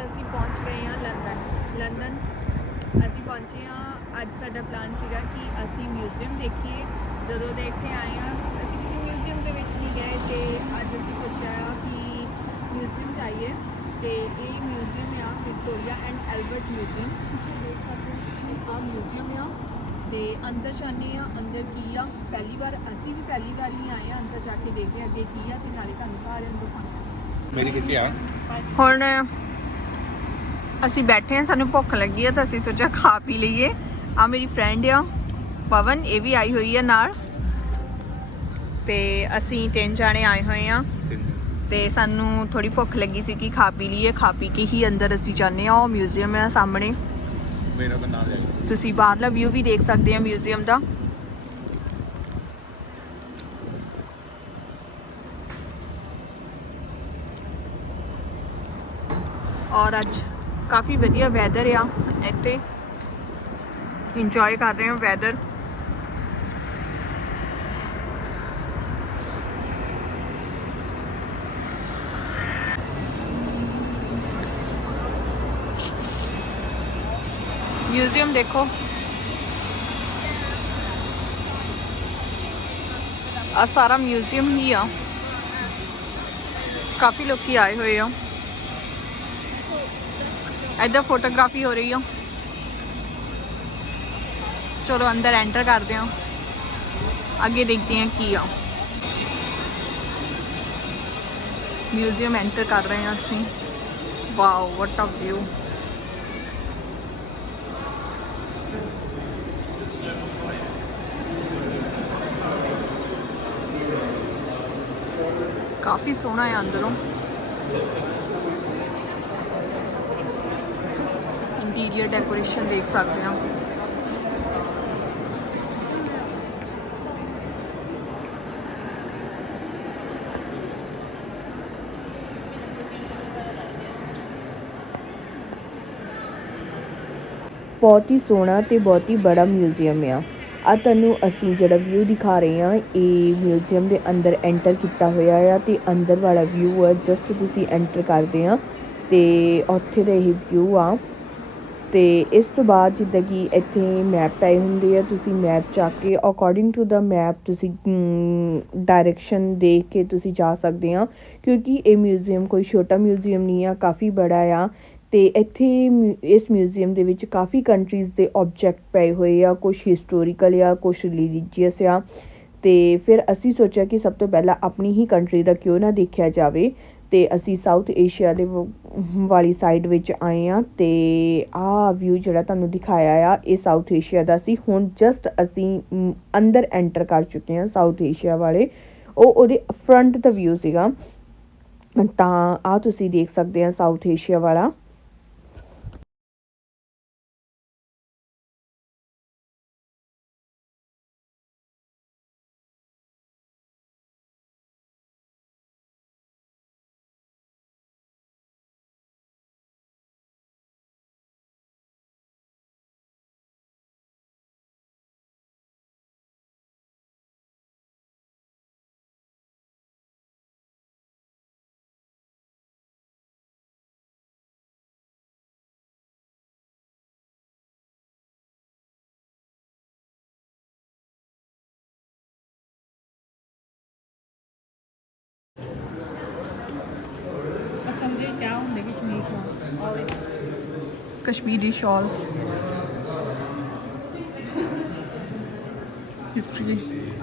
और असी पहुँच गए हैं लंदन असी पहुँचे हाँ। अज साडा प्लान सीगा कि असी म्यूजियम देखिए। जदों दे इत्थे आए हैं असी किसी म्यूजियम के विच नहीं गए तो अज असी सोचा कि म्यूजियम जाइए। तो ये म्यूजियम आ विक्टोरिया एंड एल्बर्ट म्यूजियम। पिछे देख सकते हो आ म्यूजियम आ तो अंदर जाने अंदर की आ। पहली बार असी भी पहली बार ही आए हैं। अंदर जाके देखते अगे की आ तो नाले तुहानूं सारिआं नूं दिखाऊंगी। मेरी कितनी आ हुण असी बैठे हैं सानूं भुख लगी है तो असी सोचा खा पी लीए। आ मेरी फ्रेंड आ पवन ये भी आई हुई है नाल ते असी 3 जाने आए हुए हैं ते सानूं थोड़ी भुख लगी सी कि खा पी लीए। खा पी के ही अंदर असी जाने आ। म्यूजियम है सामने मेरा तो नाल है तुसी बाहरला व्यू भी देख सकते हैं म्यूजियम का। और अज काफ़ी वधिया वैदर आ इत्थे इंजॉय कर रहे हैं वैदर। म्यूजियम देखो आ सारा म्यूजियम ही आ। काफ़ी लोग आए हुए हैं। इधर फोटोग्राफी हो रही है। चलो अंदर एंटर करते हैं आगे देखते हैं की आ। म्यूजियम एंटर कर रहे हैं असी। Wow what a view. काफ़ी सोहना है अंदरों। इंटीरियर डेकोरेशन देख सकते हैं। बहुत ही सोहना ते बहुत ही बड़ा म्यूजियम आ तुहानूं असीं जिहड़ा व्यू दिखा रहे हैं ये म्यूजियम के अंदर एंटर किया होया आ ते अंदर वाला व्यू है जस्ट तुसीं एंटर करदे आ ते उत्थे दा ये व्यू आ। ਤੇ ਇਸ ਤੋਂ ਬਾਅਦ ਜਿੱਦਾਂ ਕਿ ਇੱਥੇ ਮੈਪ ਪਏ ਹੁੰਦੇ ਆ ਤੁਸੀਂ ਮੈਪ ਚੱਕ ਕੇ ਅਕੋਰਡਿੰਗ ਟੂ ਦਾ ਮੈਪ ਤੁਸੀਂ ਡਾਇਰੈਕਸ਼ਨ ਦੇਖ ਕੇ ਤੁਸੀਂ ਜਾ ਸਕਦੇ ਆ ਕਿਉਂਕਿ ਇਹ ਮਿਊਜ਼ੀਅਮ ਕੋਈ ਛੋਟਾ ਮਿਊਜ਼ੀਅਮ ਨਹੀਂ ਆ ਕਾਫੀ ਬੜਾ ਆ ਅਤੇ ਇੱਥੇ ਇਸ ਮਿਊਜ਼ੀਅਮ ਦੇ ਵਿੱਚ ਕਾਫੀ ਕੰਟਰੀਜ਼ ਦੇ ਆਬਜੈਕਟ ਪਏ ਹੋਏ ਆ ਕੁਛ ਹਿਸਟੋਰੀਕਲ ਆ ਕੁਛ ਰਿਲੀਜੀਅਸ ਆ ਅਤੇ ਫਿਰ ਅਸੀਂ ਸੋਚਿਆ ਕਿ ਸਭ ਤੋਂ ਪਹਿਲਾਂ ਆਪਣੀ ਹੀ ਕੰਟਰੀ ਦਾ ਕਿਉਂ ਨਾ ਦੇਖਿਆ ਜਾਵੇ ਅਤੇ ਅਸੀਂ ਸਾਊਥ ਏਸ਼ੀਆ ਦੇ ਵਾਲੀ ਸਾਈਡ ਵਿੱਚ ਆਏ ਹਾਂ ਅਤੇ ਆਹ ਵਿਊ ਜਿਹੜਾ ਤੁਹਾਨੂੰ ਦਿਖਾਇਆ ਆ ਇਹ ਸਾਊਥ ਏਸ਼ੀਆ ਦਾ ਸੀ। ਹੁਣ ਜਸਟ ਅਸੀਂ ਅੰਦਰ ਐਂਟਰ ਕਰ ਚੁੱਕੇ ਹਾਂ ਸਾਊਥ ਏਸ਼ੀਆ ਵਾਲੇ ਉਹਦੇ ਫਰੰਟ ਦਾ ਵਿਊ ਸੀਗਾ ਤਾਂ ਆਹ ਤੁਸੀਂ ਦੇਖ ਸਕਦੇ ਆ ਸਾਊਥ ਏਸ਼ੀਆ ਵਾਲਾ। कश्मीरी शॉल हिस्ट्री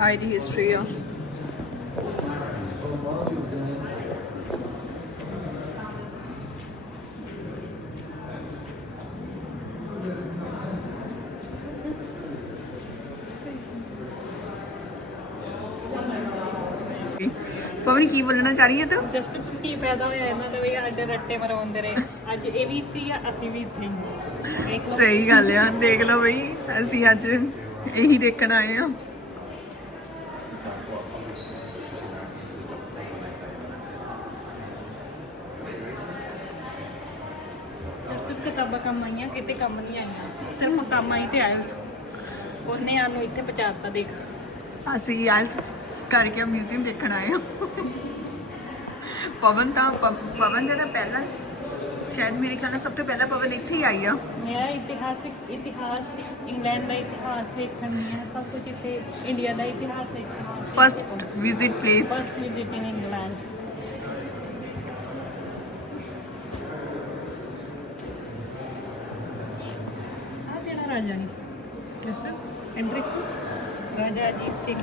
आई दी हिस्ट्री आ। पवन की बोलना चाह रही है तो जस्ट की फायदा होया इन्हां दा भी अड्डे रट्टे मरवाउंदे रहे अज ये भी इत्थे ही आ असीं भी इत्थे ही आ। सही गल है देख लो बई असीं अज यही देखण आए हैं। जस्ट किताबां कम आईयां किते कम नहीं आईयां सिर्फ कम आई ते आयल्स उसने आनू इत्थे पहुंचाता देख असीं आयल्स करके म्यूजियम देखण आए हैं। पवन तो पवन जी पहला ਸ਼ਾਇਦ ਮੇਰੇ ਖਿਆਲ ਨਾਲ ਸਭ ਤੋਂ ਪਹਿਲਾਂ ਪਵਨ ਇੱਥੇ ਹੀ ਆਈ ਆ। ਮੇਰਾ ਇਤਿਹਾਸ ਇੰਗਲੈਂਡ ਦਾ ਇਤਿਹਾਸ ਵੇਖਣ ਦੀਆਂ ਸਭ ਕੁਝ ਇੱਥੇ ਇੰਡੀਆ ਦਾ ਇਤਿਹਾਸ ਵੇਖਣ first visit place. First visiting England. ਆ ਕਿਹੜਾ ਰਾਜਾ ਹੈ ਮਿਸਟਰ ਐਂਟਰੀ ਰਾਜਾ ਅਜੀਤ ਸਿੰਘ।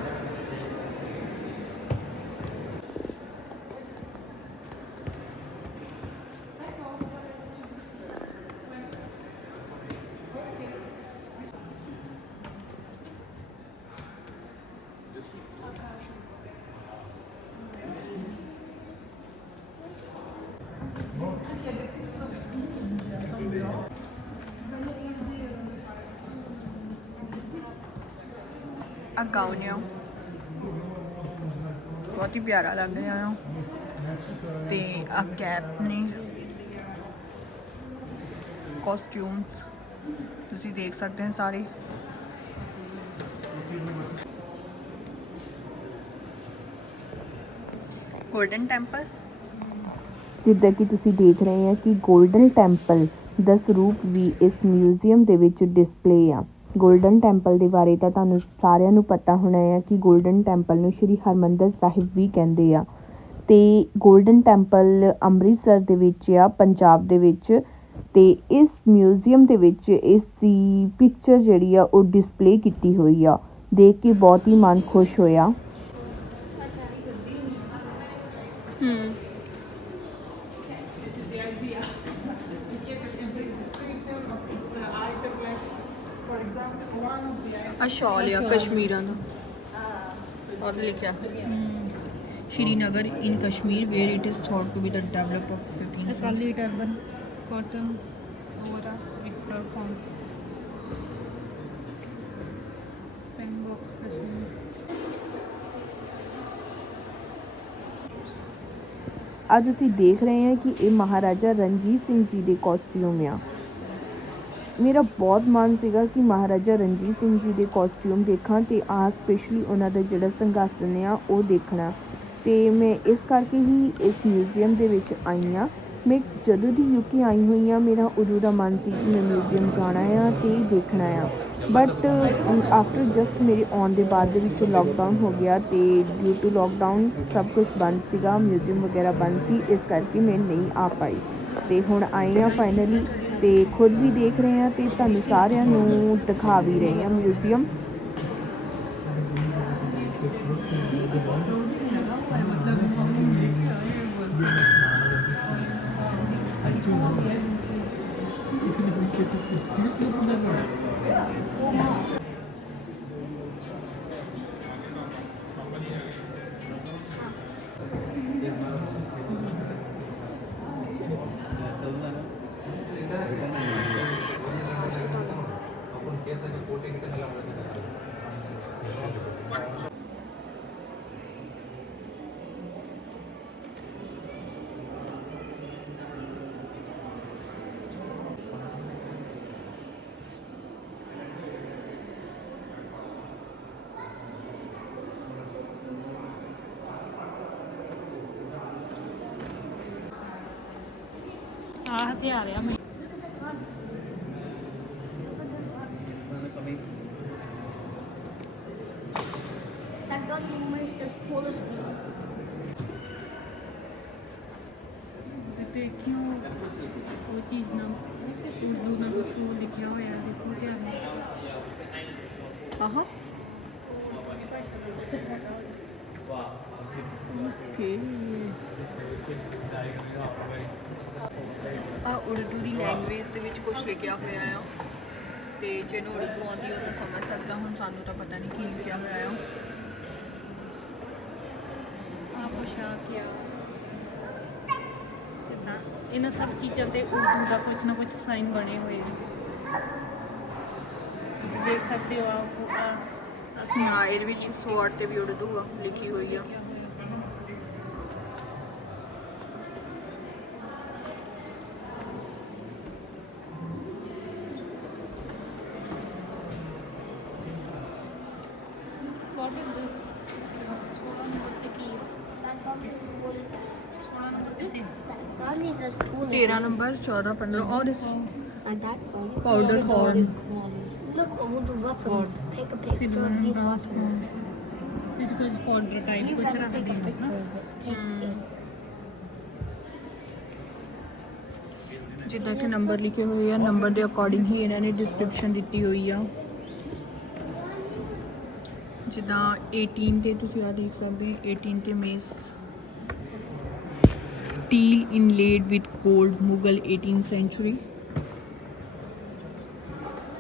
ਆ ਗਾਉਨ ਆ ਬਹੁਤ ਹੀ ਪਿਆਰਾ ਲੱਗ ਰਿਹਾ ਆ ਤੇ ਆ ਕੈਪ ਨੇ ਕਾਸਟਿਊਮਸ ਤੁਸੀਂ ਦੇਖ ਸਕਦੇ ਹੋ ਸਾਰੇ। ਗੋਲਡਨ ਟੈਂਪਲ ਜਿੱਦਾਂ ਕਿ ਤੁਸੀਂ ਦੇਖ ਰਹੇ ਆ ਕਿ ਗੋਲਡਨ ਟੈਂਪਲ ਦਾ ਸਰੂਪ ਵੀ ਇਸ ਮਿਊਜ਼ੀਅਮ ਦੇ ਵਿੱਚ ਡਿਸਪਲੇ ਆ। ਗੋਲਡਨ ਟੈਂਪਲ ਦੇ ਬਾਰੇ ਤਾਂ ਤੁਹਾਨੂੰ ਸਾਰਿਆਂ ਨੂੰ ਪਤਾ ਹੋਣਾ ਹੈ ਕਿ ਗੋਲਡਨ ਟੈਂਪਲ ਨੂੰ ਸ਼੍ਰੀ ਹਰਮੰਦਰ ਸਾਹਿਬ ਵੀ ਕਹਿੰਦੇ ਆ ਤੇ ਗੋਲਡਨ ਟੈਂਪਲ ਅੰਮ੍ਰਿਤਸਰ ਦੇ ਵਿੱਚ ਆ, ਪੰਜਾਬ ਦੇ ਵਿੱਚ। ਤੇ ਇਸ ਮਿਊਜ਼ੀਅਮ ਦੇ ਵਿੱਚ ਇਸ ਦੀ ਪਿਕਚਰ ਜਿਹੜੀ ਆ ਉਹ ਡਿਸਪਲੇ ਕੀਤੀ ਹੋਈ ਆ। ਦੇਖ ਕੇ ਬਹੁਤ ਹੀ ਮਨ ਖੁਸ਼ ਹੋਇਆ। ਆ ਸ਼ਾਲ ਆ ਕਸ਼ਮੀਰਾਂ ਦਾ ਔਰ ਲਿਖਿਆ Srinagar in Kashmir where it is thought to be the develop of 15th ਅਕਾਲੀ ਟਰਬਨ ਕਾਟਨ ਓਰਾ ਵਿਕਟਰ ਫॉर्म ਪੈਨ ਬਾਕਸ ਕਸ਼ਮੀਰ। ਅੱਜ ਅਸੀਂ ਦੇਖ ਰਹੇ ਹਾਂ ਕਿ ਇਹ ਮਹਾਰਾਜਾ ਰਣਜੀਤ ਸਿੰਘ ਜੀ ਦੇ ਕਾਸਟਿਊਮ ਆ। ਮੇਰਾ ਬਹੁਤ ਮਨ ਸੀਗਾ ਕਿ ਮਹਾਰਾਜਾ ਰਣਜੀਤ ਸਿੰਘ ਜੀ ਦੇ ਕਾਸਟਿਊਮ ਦੇਖਾਂ ਤੇ ਆ ਸਪੈਸ਼ਲੀ ਉਹਨਾਂ ਦਾ ਜਿਹੜਾ ਸਿੰਘਾਸਨ ਆ ਉਹ ਦੇਖਣਾ। ਤੇ ਮੈਂ ਇਸ ਕਰਕੇ ਹੀ ਇਸ ਮਿਊਜ਼ੀਅਮ ਦੇ ਵਿੱਚ ਆਈ ਹਾਂ। ਮੈਂ ਜਦੋਂ ਦੀ ਯੂਕੇ ਆਈ ਹੋਈ ਹਾਂ ਮੇਰਾ ਉਦੋਂ ਦਾ ਮਨ ਸੀ ਕਿ ਮੈਂ ਮਿਊਜ਼ੀਅਮ ਜਾਣਾ ਆ ਤੇ ਦੇਖਣਾ ਆ। ਬਟ ਆਫਟਰ ਜਸਟ ਮੇਰੇ ਆਉਣ ਦੇ ਬਾਅਦ ਦੇ ਵਿੱਚ ਲੋਕਡਾਊਨ ਹੋ ਗਿਆ ਤੇ ਡਿਊ ਟੂ ਲੋਕਡਾਊਨ ਸਭ ਕੁਝ ਬੰਦ ਸੀਗਾ, ਮਿਊਜ਼ੀਅਮ ਵਗੈਰਾ ਬੰਦ ਸੀ, ਇਸ ਕਰਕੇ ਮੈਂ ਨਹੀਂ ਆ ਪਾਈ। ਤੇ ਹੁਣ ਆਏ ਹਾਂ ਫਾਈਨਲੀ ਤੇ ਖੁਦ ਵੀ ਦੇਖ ਰਹੇ ਹਾਂ ਤੇ ਤੁਹਾਨੂੰ ਸਾਰਿਆਂ ਨੂੰ ਦਿਖਾ ਵੀ ਰਹੇ ਹਾਂ ਮਿਊਜ਼ੀਅਮ। ਆ ਹਥਿਆਰ ਆ ਮੈਂ That gun is the smallest one. ਦੇਖਿਓ ਉਹ ਚੀਜ਼ ਨਾ ਉਰਦੂ ਨਾਲ ਕੁਝ ਹੋਰ ਲਿਖਿਆ ਹੋਇਆ ਦੇਖੋ ਧਿਆਨ ਨਾਲ। ਆਹ ਓਕੇ ਆ ਉਰਦੂ ਦੀ ਲੈਂਗੁਏਜ ਦੇ ਵਿੱਚ ਕੁਝ ਲਿਖਿਆ ਹੋਇਆ ਆ ਤੇ ਜਿਹਨੂੰ ਉਰਦੂ ਆਉਂਦੀ ਉਹ ਤਾਂ ਸਮਝ ਸਕਦਾ। ਹੁਣ ਸਾਨੂੰ ਤਾਂ ਪਤਾ ਨਹੀਂ ਕੀ ਲਿਖਿਆ ਹੋਇਆ ਆ। ਆ ਪੋਸ਼ਾਕ ਆ ਕਿੱਦਾਂ ਇਹਨਾਂ ਸਭ ਚੀਜ਼ਾਂ ਤੇ ਉਰਦੂ ਦਾ ਕੁਝ ਨਾ ਕੁਝ ਸਾਈਨ ਬਣੇ ਹੋਏ ਨੇ ਤੁਸੀਂ ਦੇਖ ਸਕਦੇ ਹੋ। ਹਾਂ ਇਹਦੇ ਵਿੱਚ ਸਵਰਡ ਤੇ ਵੀ ਉਰਦੂ ਆ ਲਿਖੀ ਹੋਈ ਆ। What is this? That gun is smallest one. What is it? That gun one is a spoon. 13 number 14 15 और इस And that one. Powder horn Look over the weapons. Take a picture of these weapons. ਇਸ ਕੁਝ powder type You ਕੁਝ better ਰੱਖਦੇ take a ਹਾਂ picture of it. Take it. ਜਿੱਦਾਂ ਕਿ number ਲਿਖੇ ਹੋਏ ਆ ਨੰਬਰ ਦੇ ਅਕੋਰਡਿੰਗ ਹੀ ਇਹਨਾਂ ਨੇ ਡਿਸਕ੍ਰਿਪਸ਼ਨ ਦਿੱਤੀ ਹੋਈ ਆ ਜਿੱਦਾਂ 18 ਤੇ ਤੁਸੀਂ ਆ ਦੇਖ ਸਕਦੇ ਹੋ 18 ਤੇ mace steel inlaid with gold Mughal 18th century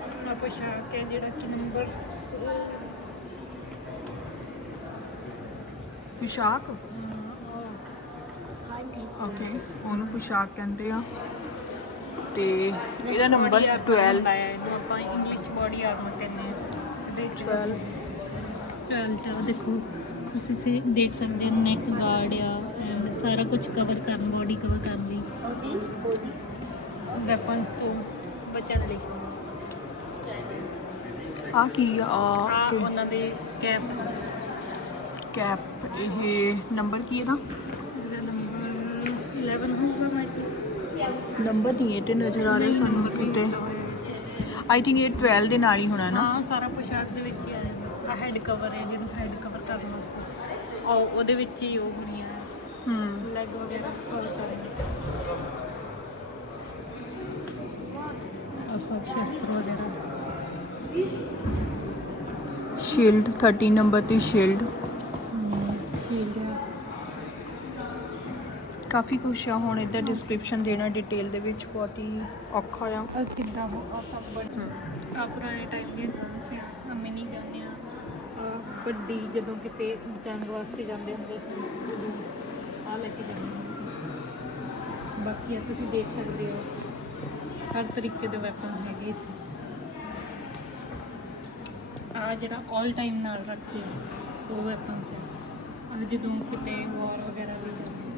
ਆਪਣਾ ਪੋਸ਼ਾਕ ਹੈ ਜਿਹੜਾ ਕਿ ਨੰਬਰ ਪੁਸ਼ਾਕ Fine, take ਓਕੇ ਉਹਨੂੰ ਪੁਸ਼ਾਕ ਕਹਿੰਦੇ ਆ ਤੇ ਇਹਦਾ ਨੰਬਰ 12 ਆਇਆ ਇਹਨੂੰ ਆਪਾਂ ਇੰਗਲਿਸ਼ ਬੋਡੀ ਆਰਮਰ ਕਹਿੰਦੇ ਆ ਇਹਦੇ 12 12 ਚ ਦੇਖੋ ਤੁਸੀਂ ਦੇਖ ਸਕਦੇ ਹੋ ਨੈਕ ਗਾਰਡ ਆ ਐਂਡ ਸਾਰਾ ਕੁਝ ਕਵਰ ਕਰਨ ਬੋਡੀ ਕਵਰ ਕਰਨ ਲਈ for these. ਵੈਪਨਸ ਤੋਂ ਬਚਣ ਲਈ ਆ ਕੀ ਆ ਆ ਉਹਨਾਂ ਦੇ ਕੈਪ ਕੈਪ ਇਹ ਨੰਬਰ ਕੀ ਇਹਦਾ ਨੰਬਰ 11 ਹੋਊਗਾ ਮੈਂ ਨੰਬਰ ਨਹੀਂ ਇਹ ਤੇ ਨਜ਼ਰ ਆ ਰਿਹਾ ਸਾਨੂੰ ਕਿਤੇ ਆਈ ਥਿੰਕ ਇਹ 12 ਦੇ ਨਾਲ ਹੀ ਹੋਣਾ ਨਾ ਹਾਂ ਸਾਰਾ ਪੋਸ਼ਾਕ ਦੇ ਵਿੱਚ ਹੀ ਆ ਜਾਂਦਾ ਆ ਹੈਡ ਕਵਰ ਹੈ ਜਿਹਨੂੰ ਹੈਡ ਕਵਰ ਕਰਨ ਵਾਸਤੇ ਉਹਦੇ ਵਿੱਚ ਹੀ ਉਹ ਬਣੀਆਂ ਲੈਗ ਵਗੈਰਾ ਕਵਰ ਕਰਾਂਗੇ ਆ ਸਭ ਸ਼ਸਤਰ ਵਗੈਰਾ ਸ਼ੀਲਡ 13 ਨੰਬਰ ਤੇ ਸ਼ੀਲਡ ਸ਼ੀਲਡ ਕਾਫੀ ਕੁਛ ਆ ਹੁਣ ਇਹਦਾ ਡਿਸਕ੍ਰਿਪਸ਼ਨ ਦੇਣਾ ਡਿਟੇਲ ਦੇ ਵਿੱਚ ਬਹੁਤ ਹੀ ਔਖਾ ਆ ਆ ਕਿੱਦਾਂ ਹੋ ਆ ਸਭ ਬਣ ਆ ਪੁਰਾਣੇ ਟਾਈਮ ਦੀਆਂ ਗਨਸ ਆ ਮਿਨੀ ਗਨ ਆ ਵੱਡੀ ਜਦੋਂ ਕਿਤੇ ਜੰਗ ਵਾਸਤੇ ਜਾਂਦੇ ਹੁੰਦੇ ਸੀ ਆ ਲੈ ਕੇ ਜਾਂਦੇ ਹੁੰਦੇ ਸੀ ਬਾਕੀ ਆ ਤੁਸੀਂ ਦੇਖ ਸਕਦੇ ਹੋ ਹਰ ਤਰੀਕੇ ਦੇ ਵੈਪਨ ਹੈਗੇ ਇੱਥੇ ਆ ਜਿਹੜਾ ਆਲ ਟਾਈਮ ਨਾਲ ਰੱਖਦੇ ਆ, ਉਹ ਵੈਪਨਸ ਆ ਆ ਜਦੋਂ ਕਿਤੇ ਵਾਰ ਵਗੈਰਾ ਵੀ ਜਾਂਦੀ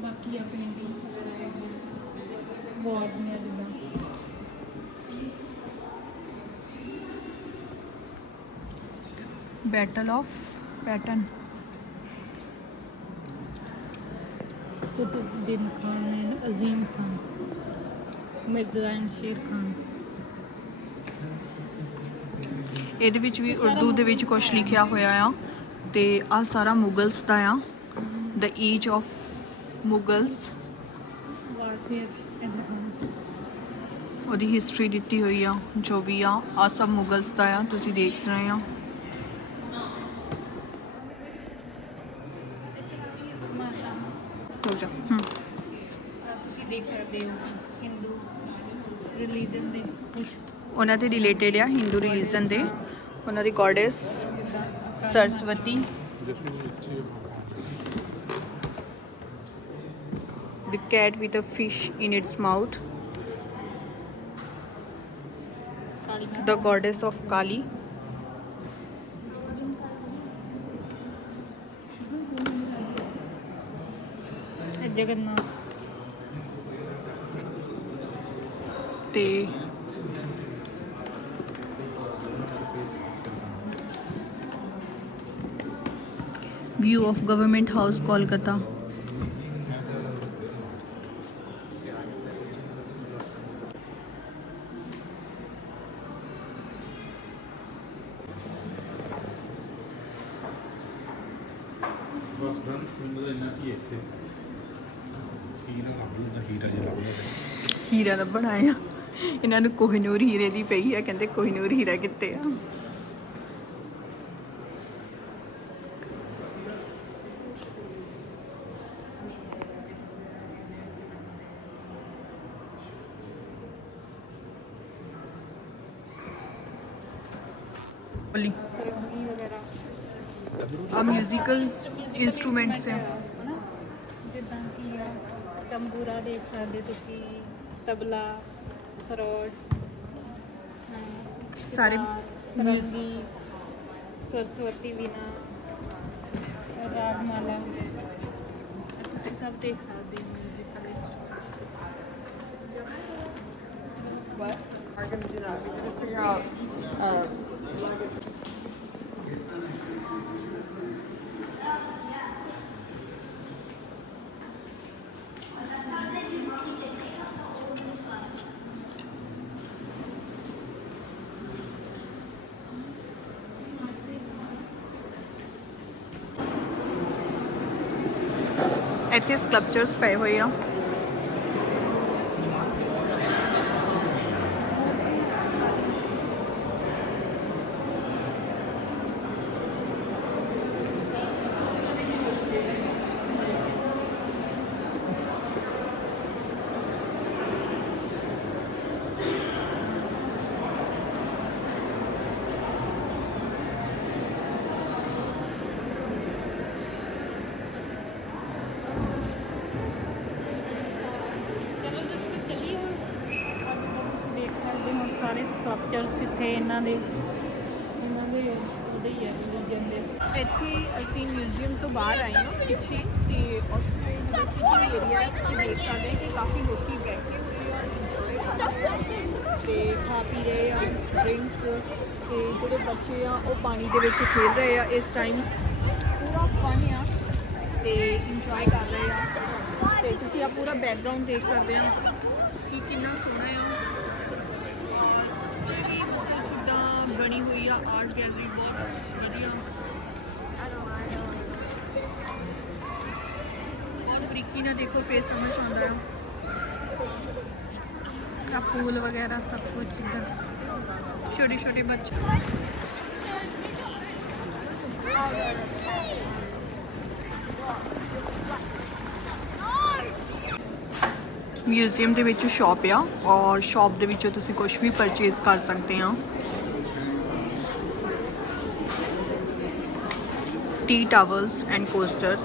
ਬਾਕੀ ਆ ਪੇਂਟਿੰਗਸ ਵਗੈਰਾ ਹੈਗੀਆਂ ਵਾਰ ਦੀਆਂ ਜਿੱਦਾਂ ਬੈਟਲ ਆਫ ਪੈਟਰਨ ਕੁਤੁਬਦੀਨ ਖਾਨ ਐਂਡ ਅਜ਼ੀਮ ਖਾਨ ਮਿਰਜ਼ਾ ਐਂਡ ਸ਼ੇਰ ਖਾਨ ਇਹਦੇ ਵਿੱਚ ਵੀ ਉਰਦੂ ਦੇ ਵਿੱਚ ਕੁਝ ਲਿਖਿਆ ਹੋਇਆ ਆ ਤੇ ਆ ਸਾਰਾ ਮੁਗਲਸ ਦਾ ਆ ਦ ਏਜ ਆਫ ਮੁਗਲਸ ਵਾਰਫੇਅਰ ਐਂਡ ਉਹਦੀ ਹਿਸਟਰੀ ਦਿੱਤੀ ਹੋਈ ਆ ਜੋ ਵੀ ਆ ਸਭ ਮੁਗਲਸ ਦਾ ਆ ਤੁਸੀਂ ਦੇਖ ਰਹੇ ਆ ਹੋ ਜਾ ਤੁਸੀਂ ਦੇਖ ਸਕਦੇ ਹੋ ਹਿੰਦੂ ਰਿਲੀਜਨ ਦੇ ਕੁਝ ਉਹਨਾਂ ਦੇ ਰਿਲੇਟਡ ਆ ਹਿੰਦੂ ਰਿਲੀਜਨ ਦੇ ਉਹਨਾਂ ਦੀ ਗੋਡੈਸ Saraswati the cat with a fish in its mouth Kali the goddess of Kali Jagannath ਤੇ view of government house Kolkata ਬਸ ਮੈਨੂੰ ਤਾਂ ਇੰਨਾ ਕੀ ਇੱਥੇ ਹੀਰਾ ਲੱਭ ਲੈਂਦਾ ਹੀਰਾ ਜਿਹਾ ਲੱਭਦਾ ਹੀਰਾ ਲੱਭਣ ਆਏ ਆ ਇਹਨਾਂ ਨੂੰ ਕੋਹਿਨੂਰ ਹੀਰੇ ਦੀ ਪਈ ਆ ਕਹਿੰਦੇ ਕੋਹਿਨੂਰ ਹੀਰਾ ਕਿੱਥੇ ਆ ਸਰੰਗੀ ਵਗੈਰਾ ਆ ਮਿਊਜ਼ੀਕਲ ਇੰਸਟਰੂਮੈਂਟਸ ਹੈ ਹਨਾ ਜਿੱਦਾਂ ਕਿ ਆ ਤੰਬੂਰਾ ਦੇਖ ਸਕਦੇ ਤੁਸੀਂ ਤਬਲਾ ਸਰੋਡ ਸਾਰੇ ਸਰੰਗੀ ਸਰਸਵਤੀ ਵੀਨਾ ਰਾਗਮਾਲਾ ਤੁਸੀਂ ਸਭ ਦੇਖ ਸਕਦੇ ਹੋ ਮਿਊਜ਼ੀਕਲ ਇੱਥੇ ਸਕਲਪਚਰਸ ਪਏ ਹੋਏ ਆ। ਚਲੋ ਜਿਸ ਵਿੱਚ ਚੱਲੀਏ ਹੁਣ ਤੁਸੀਂ ਦੇਖ ਸਕਦੇ ਹੋ ਸਾਰੇ ਸਕਲਪਚਰਸ ਇੱਥੇ ਇਹਨਾਂ ਦੇ ਉਹਦੇ ਹੀ ਹੈ ਮਿਊਜ਼ੀਅਮ ਦੇ। ਇੱਥੇ ਅਸੀਂ ਮਿਊਜ਼ੀਅਮ ਤੋਂ ਬਾਹਰ ਆਏ ਹਾਂ ਪਿੱਛੇ, ਤੇ ਉੱਥੇ ਜਿਹੜਾ ਸਿਟਿੰਗ ਏਰੀਆ ਤੁਸੀਂ ਦੇਖ ਸਕਦੇ ਕਿ ਕਾਫੀ ਲੋਕੀ ਬੈਠੇ ਹੋਏ ਆ, ਇੰਜੋਏ ਕਰ ਰਹੇ ਆ ਤੇ ਖਾ ਪੀ ਰਹੇ ਆ ਡਰਿੰਕਸ। ਤੇ ਜਿਹੜੇ ਬੱਚੇ ਆ ਉਹ ਪਾਣੀ ਦੇ ਵਿੱਚ ਖੇਡ ਰਹੇ ਆ ਇਸ ਟਾਈਮ, ਪੂਰਾ ਫਨ ਆ ਤੇ ਇੰਜੋਏ ਕਰ ਰਹੇ ਆ। ਤੇ ਤੁਸੀਂ ਆ ਪੂਰਾ ਬੈਕਗ੍ਰਾਉਂਡ ਦੇਖ ਸਕਦੇ ਆ ਕਿ ਕਿੰਨਾ ਸੋਹਣਾ ਆ। ਔਰ ਇਹ ਮਤਲਬ ਜਿੱਦਾਂ ਬਣੀ ਹੋਈ ਆ ਆਰਟ ਗੈਲਰੀ, ਬਹੁਤ ਵਧੀਆ। ਔਰ ਬਰੀਕੀ ਨਾਲ ਦੇਖੋ ਫੇਰ ਸਮਝ ਆਉਂਦਾ ਆ। ਆ ਪੂਲ ਵਗੈਰਾ ਸਭ ਕੁਝ ਇੱਧਰ। ਛੋਟੇ ਛੋਟੇ ਬੱਚੇ ਮਿਊਜ਼ੀਅਮ ਦੇ ਵਿੱਚ ਸ਼ਾਪ ਆ, ਔਰ ਸ਼ਾਪ ਦੇ ਵਿੱਚੋਂ ਤੁਸੀਂ ਕੁਝ ਵੀ ਪਰਚੇਸ ਕਰ ਸਕਦੇ ਆ। Tea towels and coasters.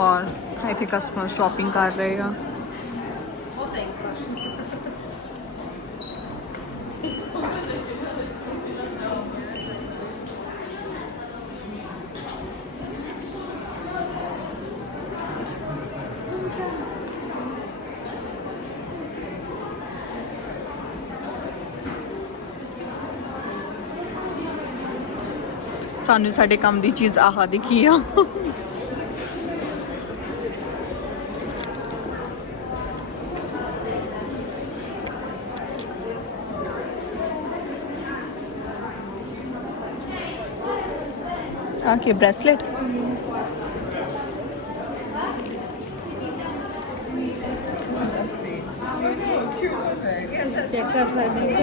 और ਇੱਥੇ ਕਸਟਮਰ ਸ਼ਾਪਿੰਗ ਕਰ ਰਹੇ ਆ। ਸਾਨੂੰ ਸਾਡੇ ਕੰਮ ਦੀ ਚੀਜ਼ ਆਹ ਦਿਖੀ ਆ। Okay, bracelet. ਚੈੱਕ ਕਰ ਸਕਦੇ ਹੋ।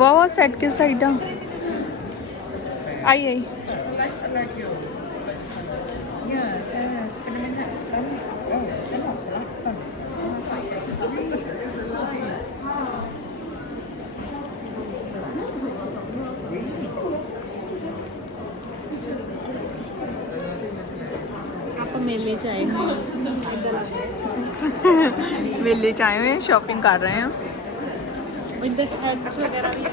वाह सेट के साइड आई आई ਆਪਾਂ ਮੇਲੇ 'ਚ ਆਏ ਹੋਏ मेले च आए हुए हैं, शॉपिंग कर रहे हैं। ਇੱਧਰ ਹੈਡਸ ਵਗੈਰਾ ਵੀ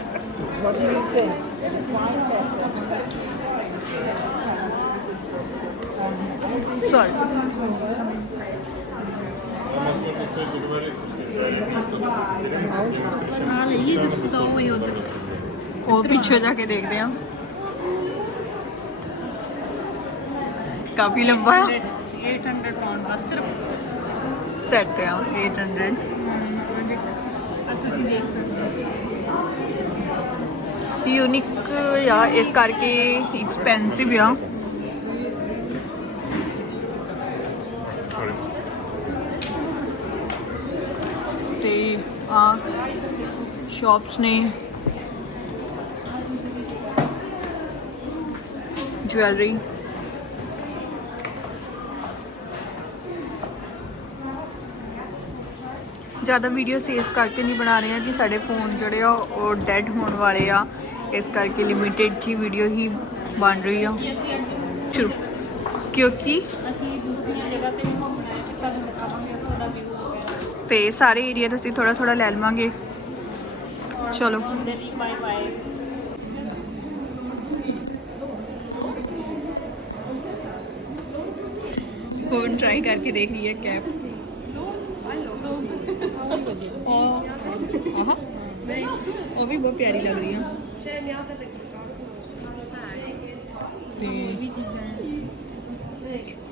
सॉरी ਆ ਲਈਏ ਜਿਸ ਬਤਾਓ ਹੋਏ ਉਧਰ वो पीछे जाके देखते हैं। काफी लंबा है 800 ਪਾਉਂਡ ਬਸ ਸਿਰਫ सेट पे 800। ਆ ਤੁਸੀਂ ਦੇਖ ਸਕਦੇ ਹੋ। यूनिक या इस करके एक्सपेंसिव आ। ते आ शॉप्स ने ज्वेलरी ज़्यादा वीडियो सेव करके नहीं बना रहे हैं कि साढ़े फ़ोन जोड़े आ वो डेड होने वाले आ, इस करके लिमिटेड जी वीडियो ही बन रही है शुरू, क्योंकि ਅਸੀਂ ਦੂਸਰੀਆਂ ਜਗ੍ਹਾ ਤੇ ਵੀ ਘੁੰਮਣਾ ਹੈ ਤੇ ਤੁਹਾਨੂੰ ਦਿਖਾਵਾਂਗੇ ਉੱਥੋਂ ਦਾ ਵਿਊ ਵਗੈਰਾ। तो सारे एरिया तो थोड़ा थोड़ा ले लवांगे। चलो ਉਹਦੇ ਲਈ ਬਾਏ ਬਾਏ। फोन ट्राई करके देख लिया कैप। वो भी बहुत प्यारी लग रही है।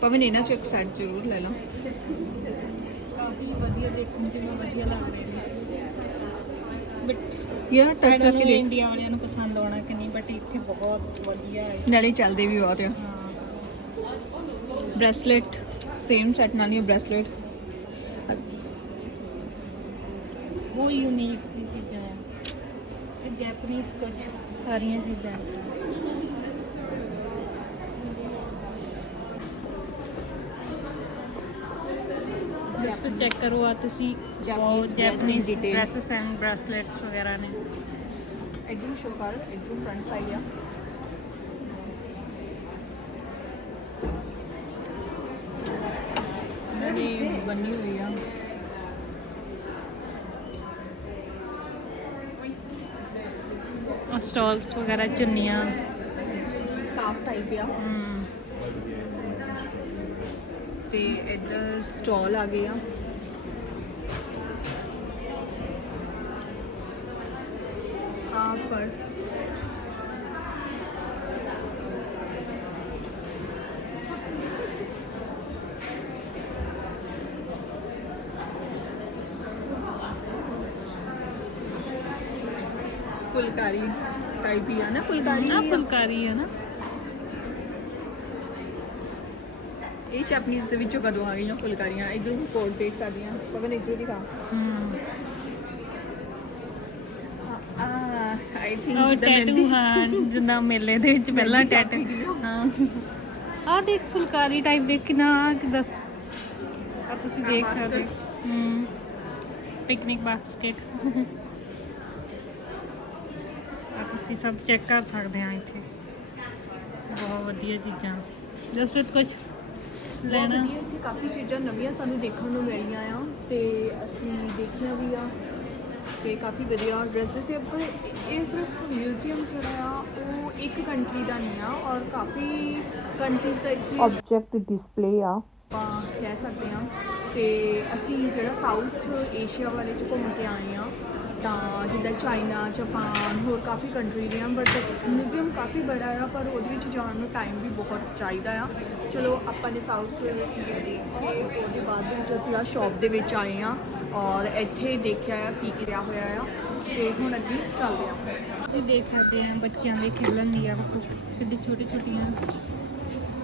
ਪਵਨ ਇਹਨਾਂ ਚ ਇੱਕ ਸੈਟ ਜ਼ਰੂਰ ਲੈ ਲਾ। ਕਾਫੀ ਵਧੀਆ ਦੇਖਣ ਚ ਵੀ ਵਧੀਆ ਲੱਗਦੇ ਨੇ ਬਟ ਯਾਰ ਟੱਚ ਕਰਕੇ ਦੇਖ, ਇੰਡੀਆ ਵਾਲਿਆਂ ਨੂੰ ਪਸੰਦ ਆਉਣਾ ਕਿ ਨਹੀਂ, ਬਟ ਇੱਥੇ ਬਹੁਤ ਵਧੀਆ ਹੈ। ਨਾਲੇ ਚੱਲਦੇ ਵੀ ਬਹੁਤ ਆ। ਹਾਂ ਬ੍ਰੈਸਲੇਟ ਸੇਮ ਸੈਟ ਨਾਲ ਹੀ ਬ੍ਰੈਸਲੇਟ। ਉਹ ਯੂਨੀਕ ਚੀਜ਼ਾਂ ਆ, ਇਹ ਜੈਪਨੀਜ਼ ਕੁਝ ਸਾਰੀਆਂ ਚੀਜ਼ਾਂ ਜਿਸ ਪਰ ਚੈੱਕ ਕਰੋ ਆ ਤੁਸੀਂ, ਜੈਪਨੀਜ਼ ਡਰੈਸਸ ਐਂਡ ਬ੍ਰੈਸਲੇਟਸ ਵਗੈਰਾ ਨੇ। ਇੱਧਰੋਂ ਸ਼ੋ ਕਰ, ਇੱਧਰੋਂ ਫਰੰਟ ਸਾਈਡ ਆ। ਇਹਨਾਂ ਨੇ ਬੰਨੀ ਹੋਈ ਆ। ਸਟਾਲਸ ਵਗੈਰਾ, ਚੁੰਨੀਆਂ, ਸਕਾਰਫ ਟਾਈਪ ਆ। ਹਮ, ਤੇ ਇੱਧਰ ਸਟਾਲ ਆ ਗਏ ਆ। ਆ ਪਰਸ, ਫੁਲਕਾਰੀ ਟਾਈਪ ਹੀ ਆ ਨਾ, ਫੁਲਕਾਰੀ ਆਹ ਹੀ ਆ। ਫੁਲਕਾਰੀ ਹੈ ਨਾ। ਇਹ ਜੈਪਨੀਜ਼ ਦੇ ਵਿੱਚੋਂ ਕਦੋਂ ਆ ਗਈਆਂ ਫੁਲਕਾਰੀਆਂ? ਇੱਧਰੋਂ ਕੋਟ ਦੇਖ ਸਕਦੀਆਂ। ਪਵਨ ਇੱਧਰੋਂ ਦਿਖਾ। ਆਈ ਥਿੰਕ ਉਹ ਟੈਟੂ, ਹਾਂ ਜਿੱਦਾਂ ਮੇਲੇ ਦੇ ਵਿੱਚ ਪਹਿਲਾਂ ਟੈਟੂ। ਹਾਂ ਆਹ ਦੇਖ ਫੁਲਕਾਰੀ ਟਾਈਪ ਦੇਖ ਕਿੰਨਾ ਦੱਸ ਆ ਤੁਸੀਂ ਦੇਖ ਸਕਦੇ ਹੋ। ਪਿਕਨਿਕ ਬਾਸਕਟ ਆ ਤੁਸੀਂ ਸਭ ਚੈੱਕ ਕਰ ਸਕਦੇ ਆ ਇੱਥੇ, ਬਹੁਤ ਵਧੀਆ ਚੀਜ਼ਾਂ। ਜਸਪ੍ਰੀਤ ਕੁਝ ਲੈਣਾ? ਵਧੀਆ, ਇੱਥੇ ਕਾਫੀ ਚੀਜ਼ਾਂ ਨਵੀਆਂ ਸਾਨੂੰ ਦੇਖਣ ਨੂੰ ਮਿਲੀਆਂ ਆ ਤੇ ਅਸੀਂ ਦੇਖੀਆਂ ਵੀ ਆ ਤੇ ਕਾਫੀ ਵਧੀਆ ਡਰੈਸਸ ਹੈ। ਪਰ ਇਹ ਸਿਰਫ ਮਿਊਜ਼ੀਅਮ ਜਿਹੜਾ ਆ ਉਹ ਇੱਕ ਕੰਟਰੀ ਦਾ ਨਹੀਂ ਆ, ਔਰ ਕਾਫੀ ਕੰਟਰੀਜ਼ ਦਾ ਇੱਥੇ ਆਬਜੈਕਟ ਡਿਸਪਲੇ ਆ। ਆਪਾਂ ਕਹਿ ਸਕਦੇ ਹਾਂ। ਤੇ ਅਸੀਂ ਜਿਹੜਾ ਸਾਊਥ ਏਸ਼ੀਆ ਵਾਲੇ 'ਚ ਘੁੰਮ ਕੇ ਆਏ ਆ, ਤਾਂ ਜਿੱਦਾਂ ਚਾਈਨਾ, ਜਾਪਾਨ, ਹੋਰ ਕਾਫੀ ਕੰਟਰੀ ਦੇ ਆ। ਬਟ ਮਿਊਜ਼ੀਅਮ ਕਾਫੀ ਬੜਾ ਆ, ਪਰ ਉਹਦੇ ਵਿੱਚ ਜਾਣ ਨੂੰ ਟਾਈਮ ਵੀ ਬਹੁਤ ਚਾਹੀਦਾ ਆ। ਚਲੋ ਆਪਾਂ ਨੇ ਸਾਊਥ ਦੇਖ ਕੇ ਉਹਦੇ ਬਾਅਦ ਵਿੱਚ ਅਸੀਂ ਆ ਸ਼ੌਪ ਦੇ ਵਿੱਚ ਆਏ ਆ ਔਰ ਇੱਥੇ ਦੇਖਿਆ ਆ ਕੀ ਕਿਰਿਆ ਹੋਇਆ ਆ, ਤੇ ਹੁਣ ਅੱਗੇ ਚੱਲਦੇ ਆ। ਤੁਸੀਂ ਦੇਖ ਸਕਦੇ ਆ ਬੱਚਿਆਂ ਦੇ ਖੇਲਣ ਦੀਆਂ ਕਿੱਡੀ ਛੋਟੀ ਛੋਟੀਆਂ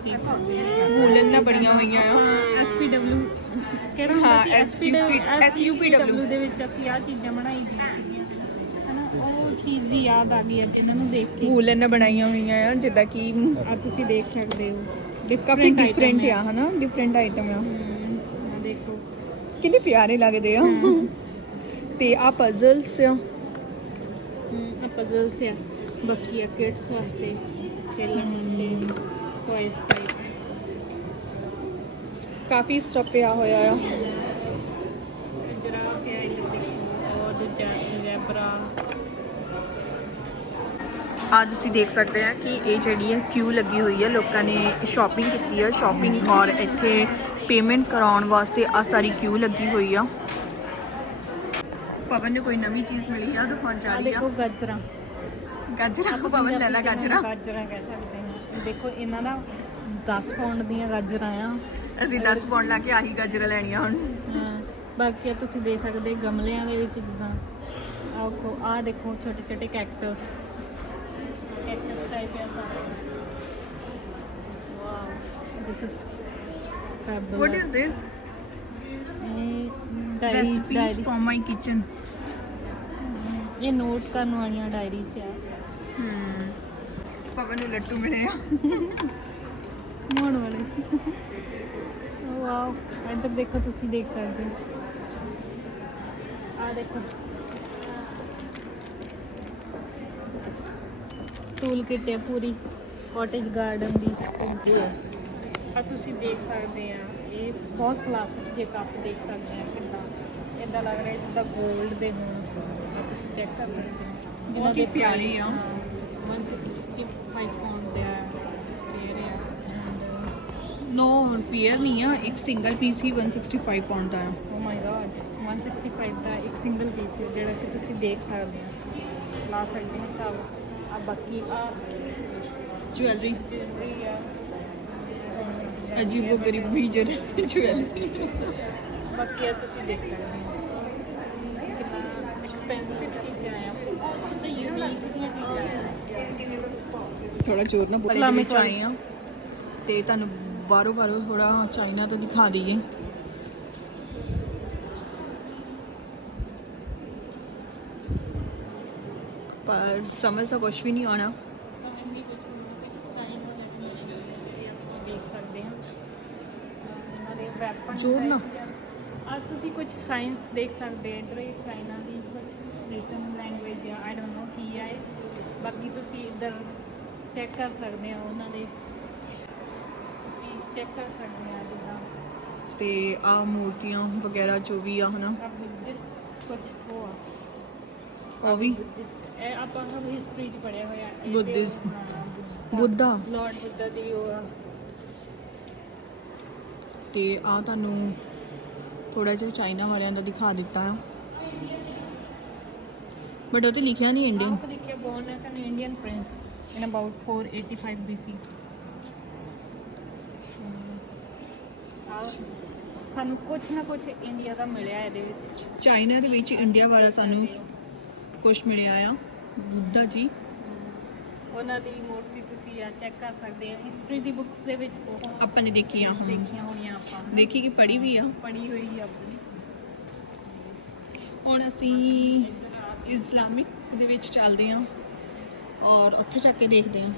ਵੂਲਨ ਨਾਲ ਬਣੀਆਂ ਹੋਈਆਂ ਆ। SPW ਕਿਹੜਾ ਹਾਂ, ਹੁੰਦਾ ਸੀ? SUPW ਦੇ ਵਿੱਚ ਅਸੀਂ ਆਹ ਚੀਜ਼ਾਂ ਬਣਾਈ ਦੀਆਂ ਸੀਗੀਆਂ ਹਨਾ, ਉਹ ਚੀਜ਼ ਦੀ ਯਾਦ ਆ ਗਈ ਅੱਜ ਇਹਨਾਂ ਨੂੰ ਦੇਖ ਕੇ। ਵੂਲਨ ਨਾਲ ਬਣਾਈਆਂ ਹੋਈਆਂ ਆ, ਜਿੱਦਾਂ ਕਿ ਆ ਤੁਸੀਂ ਦੇਖ ਸਕਦੇ ਹੋ ਕਾਫੀ ਡਿਫਰੈਂਟ ਆ ਹਨਾ, ਡਿਫਰੈਂਟ ਆਈਟਮ ਆ। ਆ ਦੇਖੋ ਕਿੰਨੇ ਪਿਆਰੇ ਲੱਗਦੇ ਆ। ਤੇ ਆ ਪਜ਼ਲਸ ਆ। ਆ ਪਜ਼ਲਸ ਆ, ਬਾਕੀ ਆ ਕਿਡਸ ਵਾਸਤੇ ਖੇਲਣ ਵਾਸਤੇ ਟੌਇਜ਼ ਟਾਈਪ। ਕਾਫੀ ਸਟਫ ਪਿਆ ਹੋਇਆ ਆ। ਜਰਾ ਪਿਆ ਇਹ ਦੇਖੋ, ਔਰ ਦੂਜਾ ਜੈਬਰਾ। ਅੱਜ ਅਸੀਂ ਦੇਖ ਸਕਦੇ ਹਾਂ ਕਿ ਇਹ ਜਿਹੜੀ ਹੈ ਕਿਊ ਲੱਗੀ ਹੋਈ ਹੈ, ਲੋਕਾਂ ਨੇ ਸ਼ਾਪਿੰਗ ਕੀਤੀ ਹੈ। ਸ਼ਾਪਿੰਗ ਔਰ ਇੱਥੇ ਪੇਮੈਂਟ ਕਰਾਉਣ ਵਾਸਤੇ ਆ ਸਾਰੀ ਕਿਊ ਲੱਗੀ ਹੋਈ ਆ। ਪਵਨ ਨੂੰ ਕੋਈ ਨਵੀਂ ਚੀਜ਼ ਮਿਲੀ ਆ, ਦਿਖਾਉਣ ਜਾ ਆ ਰਹੀ ਆ। ਦੇਖੋ ਗਾਜਰਾਂ, ਗਾਜਰਾਂ ਪਵਨ ਲੈ ਲਾ ਗਾਜਰਾਂ। ਗਾਜਰਾਂ ਕਹਿ ਸਕਦੇ ਹਾਂ। ਦੇਖੋ ਇਹਨਾਂ ਦਾ 10 ਪਾਉਂਡ ਦੀਆਂ ਗਾਜਰਾਂ ਆ। ਅਸੀਂ 10 ਪਾਉਂਡ ਲਾ ਕੇ ਆਹੀ ਗਾਜਰਾਂ ਲੈਣੀਆਂ ਹੁਣ। ਬਾਕੀ ਆ ਤੁਸੀਂ ਦੇਖ ਸਕਦੇ ਗਮਲਿਆਂ ਦੇ ਵਿੱਚ, ਜਿੱਦਾਂ ਆਹ ਦੇਖੋ ਛੋਟੇ ਛੋਟੇ ਕੈਕਟਸ ਟਾਈਪ ਆ ਸਾਰੇ। Wow, this is What is this? Recipes from my kitchen. ਇਹ ਨੋਟ ਕਰਨ ਵਾਲੀਆਂ ਡਾਇਰੀਜ਼ ਆ। ਪਵਨ ਨੂੰ ਲੱਟੂ ਮਿਲੇ ਆ। ਮੋੜ ਵਾਲੇ। ਵਾਓ, ਇੱਧਰ ਦੇਖੋ ਤੁਸੀਂ ਦੇਖ ਸਕਦੇ ਹੋ। ਆ ਦੇਖੋ ਟੂਲ ਕਿਟ ਹੈ ਪੂਰੀ ਕਾਟੇਜ ਗਾਰਡਨ ਦੀ। ਆ ਤੁਸੀਂ ਦੇਖ ਸਕਦੇ ਆ, ਇਹ ਬਹੁਤ ਕਲਾਸਿਕ ਜੇ ਕੱਪ ਦੇਖ ਸਕਦੇ ਆ, ਕਿੰਨਾ ਇੱਦਾਂ ਲੱਗ ਰਿਹਾ ਜਿੱਦਾਂ 골ਡ ਦੇ ਹੋਣ। ਆ ਤੁਸੀਂ ਚੈੱਕ ਕਰ ਸਕਦੇ ਹੋ, ਬਹੁਤ ਹੀ ਪਿਆਰੀ ਆ। 165 ਪਾਉਂਡ ਦੇ ਆ ਇਹ ਆ। ਨੋ ਪੇਅਰ ਨਹੀਂ ਆ, ਇੱਕ ਸਿੰਗਲ ਪੀਸ ਹੀ 165 ਪਾਉਂਡ ਦਾ ਆ। ਓ ਮਾਈ ਗॉड, 165 ਦਾ ਇੱਕ ਸਿੰਗਲ ਪੀਸ ਹੈ ਜਿਹੜਾ ਕਿ ਤੁਸੀਂ ਦੇਖ ਸਕਦੇ ਹੋ। ਲਾ ਸਕਦੇ ਹੋ ਸਭ। ਆ ਬਾਕੀ ਆ ਜੁਐਲਰੀ ਜੁਐਲਰੀ ਆ, ਅਜੀਬੋ ਗਰੀਬੀ ਜੁਐਲਰੀ ਬਾਕੀ ਇਹ ਤੁਸੀਂ ਦੇਖ ਸਕਦੇ ਹੋ ਕਿੰਨਾ ਐਕਸਪੈਂਸਿਵ ਚੀਜ਼ਾਂ ਆ ਬਹੁਤ ਯੂਨੀਕ ਜਿਹੀਆਂ ਚੀਜ਼ਾਂ ਆ। ਥੋੜਾ ਜ਼ੋਰ ਨਾਲ ਬੋਲ ਇਸਲਾਮਿਕ ਵਿੱਚ ਆਏ ਆ ਤੇ ਤੁਹਾਨੂੰ ਬਾਹਰੋਂ ਥੋੜਾ ਚਾਈਨਾ ਤੋਂ ਦਿਖਾ ਦਈਏ। ਪਰ ਸਮਝ ਤਾਂ ਕੁਛ ਵੀ ਨਹੀਂ ਆਉਣਾ। ਦੇਖ ਸਕਦੇ ਹਾਂ ਇਹਨਾਂ ਦੇ ਵੈਪਨ ਜ਼ੋਰ ਨਾਲ। ਅੱਜ ਤੁਸੀਂ ਕੁਝ ਸਾਇੰਸ ਦੇਖ ਸਕਦੇ ਹੋ ਇੱਧਰ ਇਹ ਚਾਈਨਾ ਦੀ ਕੁਝ ਰਿਟਨ ਲੈਂਗੁਏਜ ਆ ਆਈ ਡੋਂਟ ਨੋ ਕੀ ਆ ਇਹ। ਬਾਕੀ ਤੁਸੀਂ ਇੱਧਰ ਚੈੱਕ ਕਰ ਸਕਦੇ ਹੋ ਉਹਨਾਂ ਦੇ ਤੁਸੀਂ ਚੈੱਕ ਕਰ ਸਕਦੇ ਆ ਜਿੱਦਾਂ ਤੇ ਆ ਮੂਰਤੀਆਂ ਵਗੈਰਾ ਜੋ ਵੀ ਆ ਹਨਾ ਆ ਬੁੱਧਿਸਟ ਕੁਝ ਹੋ ਆ ਉਹ ਵੀ ਬੁੱਧਿਸਟ ਇਹ ਆਪਾਂ ਸਭ ਹਿਸਟਰੀ 'ਚ ਪੜ੍ਹਿਆ ਹੋਇਆ ਇਹ ਤੇ- Buddhist, ਹਾਂ, ਬੁੱਧਾ ਲਾਰਡ ਬੁੱਧਾ ਦੀ ਉਹ ਆ ਤੇ ਆ ਤੁਹਾਨੂੰ ਥੋੜਾ ਜਿਹਾ ਚਾਈਨਾ ਵਾਲਿਆਂ ਦਾ ਦਿਖਾ ਦਿੱਤਾ ਆ ਬਟ ਉਹ ਤੇ ਲਿਖਿਆ ਨਹੀਂ ਇੰਡੀਅਨ। ਆਪ ਲਿਖਿਆ born as an Indian prince in about 485 BC ਸਾਨੂੰ ਕੁਝ ਨਾ ਕੁਝ ਇੰਡੀਆ ਦਾ ਮਿਲਿਆ ਇਹਦੇ ਵਿੱਚ। ਚਾਈਨਾ ਦੇ ਵਿੱਚ ਇੰਡੀਆ ਵਾਲਾ ਸਾਨੂੰ ਕੁਝ ਮਿਲਿਆ ਆ ਬੁੱਧਾ ਜੀ। ਉਹਨਾਂ ਦੀ ਮੂਰਤੀ ਤੁਸੀਂ ਆ ਚੈੱਕ ਕਰ ਸਕਦੇ ਆ ਹਿਸਟਰੀ ਦੀ ਬੁੱਕਸ ਦੇ ਵਿੱਚ ਬਹੁਤ ਆਪਾਂ ਨੇ ਦੇਖੀ ਆ ਹਾਂ ਦੇਖੀਆਂ ਹੋਣੀਆਂ ਆਪਾਂ ਦੇਖੀ ਕਿ ਪੜ੍ਹੀ ਵੀ ਆ। ਪੜ੍ਹੀ ਹੋਈ ਆ ਆਪਣੀ। ਹੁਣ ਅਸੀਂ ਇਸਲਾਮਿਕ ਦੇ ਵਿੱਚ ਚੱਲਦੇ ਹਾਂ ਔਰ ਉੱਥੇ ਜਾ ਕੇ ਦੇਖਦੇ ਹਾਂ।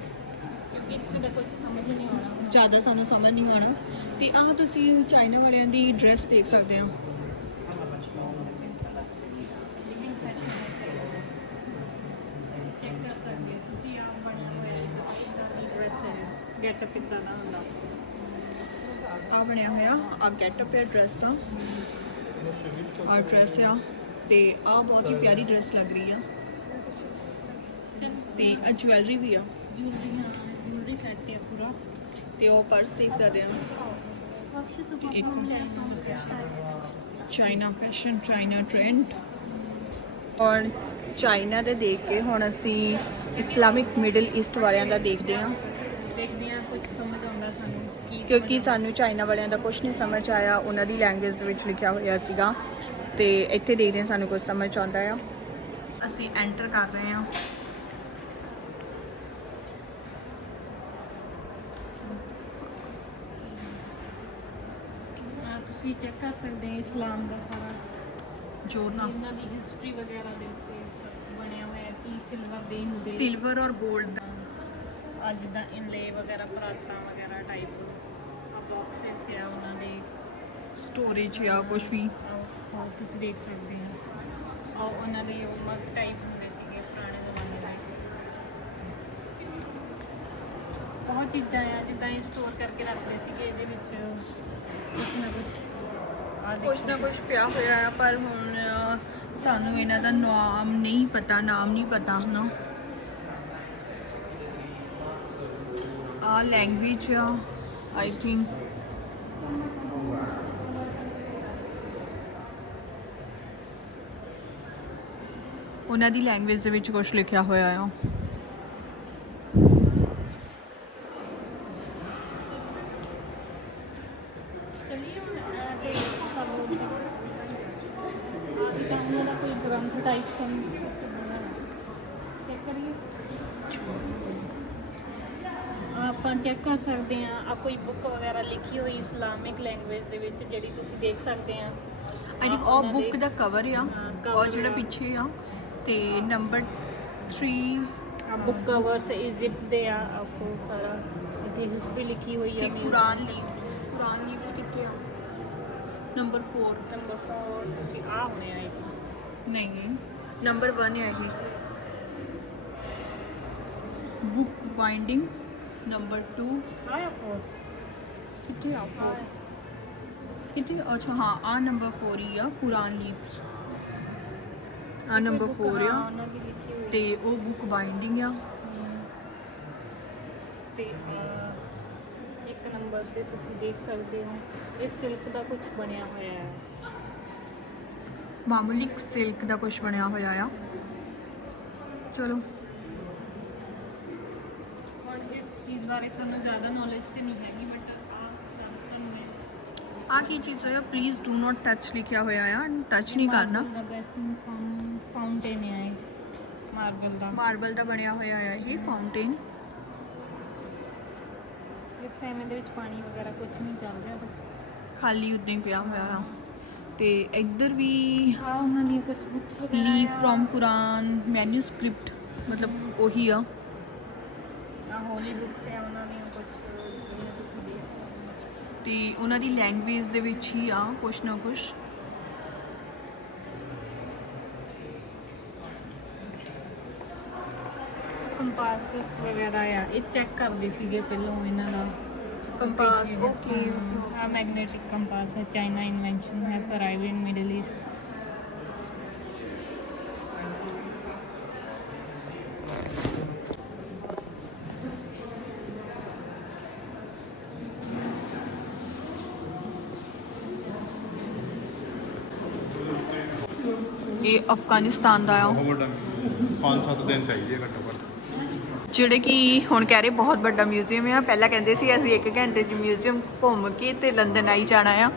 ਕਿਉਂਕਿ ਇੱਥੇ ਦਾ ਕੁਝ ਸਮਝ ਨਹੀਂ ਆਉਣਾ। ਜ਼ਿਆਦਾ ਸਾਨੂੰ ਸਮਝ ਨਹੀਂ ਆਉਣਾ। ਤੇ ਆਹ ਤੁਸੀਂ ਚਾਈਨਾ ਵਾਲਿਆਂ ਦੀ ਡਰੈਸ ਦੇਖ ਸਕਦੇ ਹੋ। ਚੈੱਕ ਕਰ ਸਕਦੇ ਹੋ ਤੁਸੀਂ ਆਪ ਬਣਿਆ ਹੋਇਆ ਇਦਾਂ ਦੀ ਡਰੈਸ ਹੈ ਗੈਟਅਪ ਇਦਾਂ ਦਾ ਹੁੰਦਾ। ਆ ਬਣਿਆ ਹੋਇਆ ਆ ਗੈਟਅਪ ਹੈ ਡਰੈਸ ਦਾ ਆ ਡਰੈਸ ਆ ਤੇ ਆ ਬਹੁਤ ਹੀ ਪਿਆਰੀ ਡਰੈਸ ਲੱਗ ਰਹੀ ਆ ਤੇ ਆ ਜਵੈਲਰੀ ਵੀ ਆ ਜੂਲਰੀ ਸੈੱਟ ਹੈ ਪੂਰਾ। ਤੇ ਉਹ ਪਰਸ ਦੇਖ ਸਕਦੇ ਆ। ਇੱਕ ਚਾਈਨਾ ਫੈਸ਼ਨ ਚਾਈਨਾ ਟ੍ਰੈਂਡ ਔਰ ਚਾਈਨਾ ਦੇ ਦੇਖ ਕੇ ਹੁਣ ਅਸੀਂ ਇਸਲਾਮਿਕ ਮਿਡਲ ਈਸਟ ਵਾਲਿਆਂ ਦਾ ਦੇਖਦੇ ਹਾਂ ਦੇਖਦੇ ਹਾਂ ਕੁਝ ਸਮਝ ਆਉਂਦਾ ਸਾਨੂੰ ਕੀ ਕਿਉਂਕਿ ਸਾਨੂੰ ਚਾਈਨਾ ਵਾਲਿਆਂ ਦਾ ਕੁਝ ਨਹੀਂ ਸਮਝ ਆਇਆ। ਉਹਨਾਂ ਦੀ ਲੈਂਗੁਏਜ ਦੇ ਵਿੱਚ ਲਿਖਿਆ ਹੋਇਆ ਸੀਗਾ ਤੇ ਇੱਥੇ ਦੇਖਦੇ ਹਾਂ ਸਾਨੂੰ ਕੁਝ ਸਮਝ ਆਉਂਦਾ ਆ। ਅਸੀਂ ਐਂਟਰ ਕਰ ਰਹੇ ਹਾਂ। ਤੁਸੀਂ ਚੈੱਕ ਕਰ ਸਕਦੇ ਹੋ ਇਸਲਾਮ ਦਾ ਸਾਰਾ ਜ਼ੋਰ ਨਾਲ ਇਹਨਾਂ ਦੀ ਹਿਸਟਰੀ ਵਗੈਰਾ ਦੇ ਉੱਤੇ ਸਭ ਬਣਿਆ ਹੋਇਆ ਕਿ ਸਿਲਵਰ ਦੇ ਹੁੰਦੇ ਸਿਲਵਰ ਔਰ 골ਡ ਦਾ ਅੱਜ ਦਾ ਇਨਲੇ ਵਗੈਰਾ ਪਰਾਤਾਂ ਵਗੈਰਾ ਟਾਈਪ ਆ ਬਾਕਸਸ ਆ ਉਹਨਾਂ ਦੇ ਸਟੋਰੇਜ ਆ ਕੁਝ ਵੀ ਹੋਰ ਤੁਸੀਂ ਦੇਖ ਸਕਦੇ ਹੋ ਆ ਉਹਨਾਂ ਦੇ ਉਹ ਮਗ ਟਾਈਪ ਹੁੰਦੇ ਸੀਗੇ ਪੁਰਾਣੇ ਜ਼ਮਾਨੇ ਦੇ ਬਹੁਤ ਚੀਜ਼ਾਂ ਆ ਜਿੱਦਾਂ ਇਹ ਸਟੋਰ ਕਰਕੇ ਰੱਖਦੇ ਸੀਗੇ ਇਹਦੇ ਵਿੱਚ ਕੁਝ ਨਾ ਕੁਝ ਕੁਝ ਨਾ ਕੁਝ ਪਿਆ ਹੋਇਆ ਆ ਪਰ ਹੁਣ ਸਾਨੂੰ ਇਹਨਾਂ ਦਾ ਨਾਮ ਨਹੀਂ ਪਤਾ ਹਨਾ। ਆ ਲੈਂਗੁਏਜ ਆ ਆਈ ਥਿੰਕ ਉਹਨਾਂ ਦੀ ਲੈਂਗੁਏਜ ਦੇ ਵਿੱਚ ਕੁਝ ਲਿਖਿਆ ਹੋਇਆ ਆ। ਕੋਈ ਗ੍ਰੰਥ ਟਾਈਪ ਚੈੱਕ ਕਰੀਏ ਆਪਾਂ ਚੈੱਕ ਕਰ ਸਕਦੇ ਹਾਂ ਆ ਕੋਈ ਬੁੱਕ ਵਗੈਰਾ ਲਿਖੀ ਹੋਈ ਇਸਲਾਮਿਕ ਲੈਂਗੁਏਜ ਦੇ ਵਿੱਚ ਜਿਹੜੀ ਤੁਸੀਂ ਦੇਖ ਸਕਦੇ ਆ ਆਈ ਥਿੰਕ ਉਹ ਬੁੱਕ ਦਾ ਕਵਰ ਆ cover ਉਹ ਜਿਹੜਾ ਆ। ਪਿੱਛੇ ਆ ਤੇ ਨੰਬਰ 3 ਆ ਬੁੱਕ ਕਵਰਸ ਇਜਿਪਟ ਦੇ ਆ ਆਪਕੋ ਸਾਰਾ ਇੱਥੇ ਹਿਸਟਰੀ ਲਿਖੀ ਹੋਈ ਤੇ ਆ ਕੁਰਾਨ ਲੀਵਸ ਕਿੱਥੇ ਆ ਨੰਬਰ 4 ਨੰਬਰ 4 ਤੁਸੀਂ ਆ ਹੋਣੇ ਆ ਨਹੀਂ ਨੰਬਰ 1 ਹੈ ਇਹ ਬੁੱਕ ਬਾਈਂਡਿੰਗ ਨੰਬਰ 2 ਆਇਆ 4 ਕਿੱਥੇ ਆ 4 ਕਿੱਥੇ ਅੱਛਾ ਹਾਂ ਆ ਨੰਬਰ 4 ਹੀ ਆ ਕੁਰਾਨ ਲੀਵਸ ਆ ਨੰਬਰ 4 ਆ ਉਹਨਾਂ ਦੀ ਲਿਖੀ ਹੋਈ ਤੇ ਉਹ ਬੁੱਕ ਬਾਈਂਡਿੰਗ ਆ ਤੇ ਇੱਕ ਨੰਬਰ ਤੇ ਤੁਸੀਂ ਦੇਖ ਸਕਦੇ ਹੋ ਇਹ ਸਿਲਕ ਦਾ ਕੁਝ ਬਣਿਆ ਹੋਇਆ ਹੈ ਮਾਮੂਲੀ ਸਿਲਕ ਦਾ ਕੁਝ ਬਣਿਆ ਹੋਇਆ ਆ। ਚਲੋ ਹੁਣ ਇਸ ਚੀਜ਼ ਬਾਰੇ ਸਾਨੂੰ ਜ਼ਿਆਦਾ ਨੌਲੇਜ ਤੇ ਨਹੀਂ ਹੈਗੀ ਬਟ ਆ ਕੀ ਚੀਜ਼ ਹੋਇਆ, ਪਲੀਜ਼ ਡੂ ਨਾਟ ਟੱਚ ਲਿਖਿਆ ਹੋਇਆ ਆ, ਟੱਚ ਨਹੀਂ ਕਰਨਾ। ਫਾਊਂਟੇਨ ਹੈ ਮਾਰਬਲ ਦਾ, ਮਾਰਬਲ ਦਾ ਬਣਿਆ ਹੋਇਆ ਆ ਇਹ ਫਾਊਂਟੇਨ। ਇਸ ਟਾਈਮ ਇਹਦੇ ਵਿੱਚ ਪਾਣੀ ਵਗੈਰਾ ਕੁਝ ਨਹੀਂ ਚੱਲ ਰਿਹਾ, ਖਾਲੀ ਉਦਾਂ ਹੀ ਪਿਆ ਹੋਇਆ ਆ। ਤੇ ਇੱਧਰ ਵੀ ਆ ਉਹਨਾਂ ਦੀਆਂ ਕੁਝ ਬੁੱਕਸ ਵਗੈਰਾ ਲੀਵ ਫਰੋਮ ਕੁਰਾਨ ਮੈਨੂਸਕ੍ਰਿਪਟ, ਮਤਲਬ ਉਹੀ ਆ। ਆ ਹੋਲੀ ਬੁੱਕਸ ਹੈ ਉਹਨਾਂ ਦੀਆਂ ਕੁਝ, ਜਿਵੇਂ ਤੁਸੀਂ ਦੇਖ ਸਕਦੇ ਹੋ। ਤੇ ਉਹਨਾਂ ਦੀ ਲੈਂਗੁਏਜ ਦੇ ਵਿੱਚ ਹੀ ਆ ਕੁਛ ਨਾ ਕੁਛ। ਕੰਪਾਸਸ ਵਗੈਰਾ ਆ, ਇਹ ਚੈੱਕ ਕਰਦੇ ਸੀਗੇ ਪਹਿਲਾਂ ਇਹਨਾਂ ਦਾ ਕੰਪਾਸ, ਓਕੇ ਆ ਮੈਗਨੇਟਿਕ ਕੰਪਾਸ ਹੈ, China invention has arrived in middle East. ਇਹ ਅਫਗਾਨਿਸਤਾਨ ਦਾ ਆ, ਬਹੁਤ ਵੱਡਾ 5-7 ਦਿਨ ਚਾਹੀਦੇ ਆ ਘੱਟੋ ਘੱਟ। ਜਿਹੜੇ ਕਿ ਹੁਣ ਕਹਿ ਰਹੇ ਬਹੁਤ ਵੱਡਾ ਮਿਊਜ਼ੀਅਮ ਆ। ਪਹਿਲਾਂ ਕਹਿੰਦੇ ਸੀ ਅਸੀਂ 1 ਘੰਟੇ 'ਚ ਮਿਊਜ਼ੀਅਮ ਘੁੰਮ ਕੇ ਤੇ ਲੰਡਨ ਆਈ ਜਾਣਾ ਆ,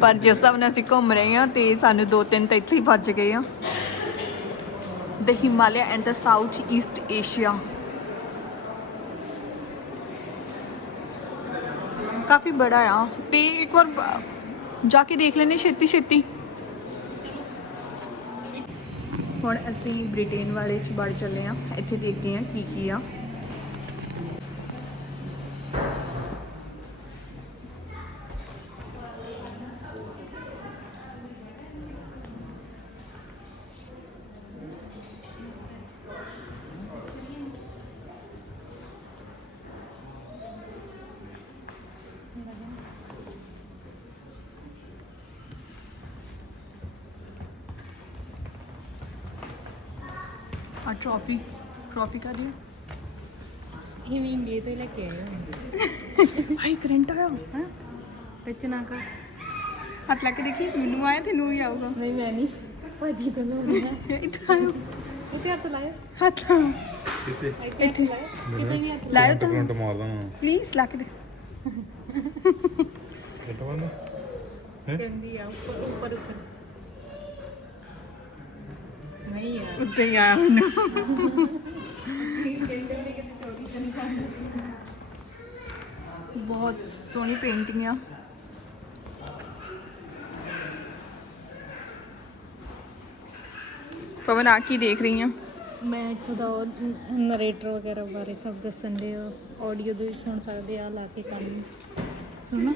ਪਰ ਜਿਸ ਹਿਸਾਬ ਨਾਲ ਅਸੀਂ ਘੁੰਮ ਰਹੇ ਆ ਤੇ ਸਾਨੂੰ 2-3 ਤਾਂ ਇੱਥੇ ਹੀ ਵੱਜ ਗਏ ਆ। The Himalaya and the South East Asia, ਕਾਫੀ ਬੜਾ ਆ ਤੇ ਇੱਕ ਵਾਰ ਜਾ ਕੇ ਦੇਖ ਲੈਣੇ ਛੇਤੀ ਛੇਤੀ। ਹੁਣ ਅਸੀਂ ਬ੍ਰਿਟੇਨ ਵਾਲੇ 'ਚ ਵੜ ਚੱਲੇ ਆ, ਇੱਥੇ ਦੇਖਦੇ ਆ ਕੀ ਕੀ ਆ। ਆ ਟਰੋਫੀ ਕਾ ਦੀ ਇਹ ਵੀ ਇੰਡੀਆ ਤੋਂ ਲੈ ਕੇ ਆਏ ਹੋਏ ਭਾਈ ਕਰੰਟ ਆਇਆ ਹਾਂ, ਵਿੱਚ ਨਾ ਕਰ ਹੱਥ ਲਾ ਕੇ ਦੇਖੀ, ਮੈਨੂੰ ਆਇਆ ਤੈਨੂੰ ਵੀ ਆਊਗਾ। ਨਹੀਂ ਮੈਂ ਨਹੀਂ ਭਾਜੀ ਤੋਂ ਲਾਉਣਾ ਇੱਥੇ ਆਇਓ, ਉਹ ਤੇ ਹੱਥ ਲਾਇਆ, ਹੱਥ ਲਾਓ ਕਿਤੇ ਇੱਥੇ ਕਿਤੇ ਨਹੀਂ ਹੱਥ ਲਾਇਓ ਤਾਂ ਕਰੰਟ ਮਾਰਦਾ ਪਲੀਜ਼ ਲਾ ਕੇ ਦੇ। ਕਿੱਟ ਬੰਦਾ ਕਹਿੰਦੀ ਆ ਉੱਪਰ ਉੱਪਰ ਉੱਪਰ ਨਹੀਂ ਯਾਰ ਉੱਤੇ ਹੀ ਆਇਆ ਮੈਨੂੰ। ਬਹੁਤ ਸੋਹਣੀ ਪੇਂਟਿੰਗ ਆ। ਪਵਨ ਆ ਕੀ ਦੇਖ ਰਹੀ ਆ? ਮੈਂ ਇੱਥੋਂ ਦਾ ਨਰੇਟਰ ਵਗੈਰਾ ਬਾਰੇ ਸਭ ਦੱਸਣ ਦੇ, ਆਡੀਓ ਦੇ ਸੁਣ ਸਕਦੇ ਆ ਲਾ ਕੇ ਕੰਮ ਸੁਣਨਾ।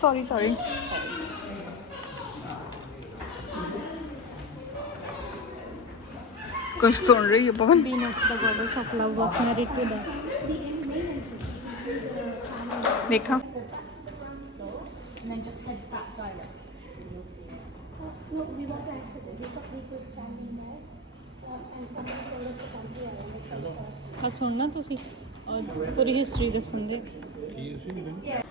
ਸੌਰੀ ਕੁਝ ਸੁਣ ਰਹੀ ਹੈ ਪਵਨ? ਬੀਨ ਆਫ ਦਾ ਗੋਡਸ ਆਫ ਲਵ ਆਫ ਨਰੇਟਰ ਦਾ ਦੇਖਾਂ। And then just head back direct. No, we want to access it. We've got people standing there. And somebody told us to come here. ਆ ਸੁਣਨਾ ਤੁਸੀਂ, ਪੂਰੀ ਹਿਸਟਰੀ ਦੱਸਣ ਦੇ। ਕੀ ਉਸੇ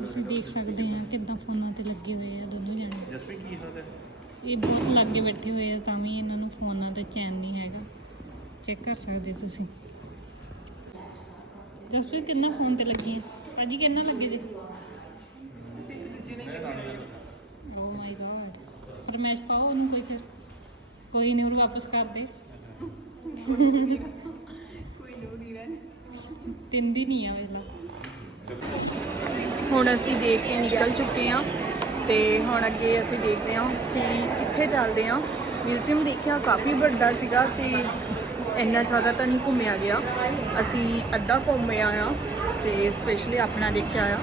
ਤੁਸੀਂ ਦੇਖ ਸਕਦੇ ਆ ਕਿੱਦਾਂ ਫੋਨਾਂ ਤੇ ਲੱਗੇ ਹੋਏ ਆ ਦੋਨੋਂ ਜਾਣੇ। ਜਸਵੀ ਕੀ ਹਾਲ ਹੈ? ਇਹ ਬਹੁਤ ਲਾਗੇ ਬੈਠੇ ਹੋਏ ਆ ਤਾਂ ਵੀ ਇਹਨਾਂ ਨੂੰ ਫੋਨਾਂ ਤੇ ਚੈਨ ਨਹੀਂ ਹੈਗਾ। ਚੈੱਕ ਕਰ ਸਕਦੇ ਤੁਸੀਂ। ਜਸਪ੍ਰੀਤ ਕਿੰਨਾ ਫੋਨ ਤੇ ਲੱਗੀ ਆ ਅੱਜ, ਕਿੰਨਾ ਲੱਗੇ ਜੀ? ਓ ਮਾਈ ਗॉड, ਫਰਮਾਇਸ਼ ਪਾਓ ਉਹਨੂੰ ਕੋਈ, ਫਿਰ ਕੋਈ ਨਹੀਂ, ਹੋਰ ਵਾਪਸ ਕਰ ਦੇ। ਕੋਈ ਲੋੜ ਨਹੀਂ ਰਹਿਣ। ਤਿੰਨ ਦਿਨ ਹੀ ਆ ਵੇਲਾ। ਹੁਣ ਅਸੀਂ ਦੇਖ ਕੇ ਨਿਕਲ ਚੁੱਕੇ ਹਾਂ ਤੇ ਹੁਣ ਅੱਗੇ ਅਸੀਂ ਦੇਖਦੇ ਹਾਂ ਕਿ ਕਿੱਥੇ ਚੱਲਦੇ ਹਾਂ। ਮਿਊਜ਼ੀਅਮ ਦੇਖਿਆ ਕਾਫੀ ਵੱਡਾ ਸੀਗਾ ਤੇ ਇੰਨਾ ਜ਼ਿਆਦਾ ਤਾਂ ਨਹੀਂ ਘੁੰਮਿਆ ਗਿਆ, ਅਸੀਂ ਅੱਧਾ ਘੁੰਮਿਆ ਆ ਤੇ ਸਪੈਸ਼ਲੀ ਆਪਣਾ ਦੇਖਿਆ ਆ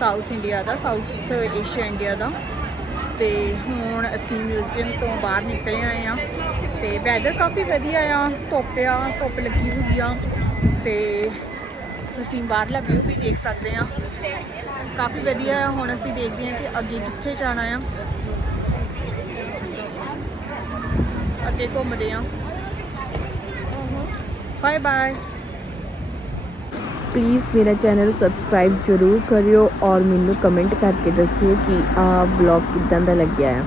ਸਾਊਥ ਇੰਡੀਆ ਦਾ, ਸਾਊਥ ਏਸ਼ੀਆ ਇੰਡੀਆ ਦਾ। ਤੇ ਹੁਣ ਅਸੀਂ ਮਿਊਜ਼ੀਅਮ ਤੋਂ ਬਾਹਰ ਨਿਕਲੇ ਆਏ ਆ ਤੇ ਵੈਦਰ ਕਾਫੀ ਵਧੀਆ ਆ, ਧੁੱਪ ਲੱਗੀ ਹੋਈ ਆ ਤੇ ਤੁਸੀਂ ਬਾਹਰਲਾ ਵਿਊ ਵੀ ਦੇਖ ਸਕਦੇ ਆ, ਕਾਫੀ ਵਧੀਆ ਆ। ਹੁਣ ਅਸੀਂ ਦੇਖਦੇ ਹਾਂ ਕਿ ਅੱਗੇ ਕਿੱਥੇ ਜਾਣਾ ਆ। ਅੱਗੇ ਅੱਗੇ ਘੁੰਮਦੇ ਆ। Bye bye. ਪਲੀਜ਼ ਮੇਰਾ ਚੈਨਲ ਸਬਸਕ੍ਰਾਈਬ ਜ਼ਰੂਰ ਕਰਿਓ ਔਰ ਮੈਨੂੰ ਕਮੈਂਟ ਕਰਕੇ ਦੱਸਿਓ ਕਿ ਆਹ ਵਲੌਗ ਕਿੱਦਾਂ ਦਾ ਲੱਗਿਆ ਹੈ।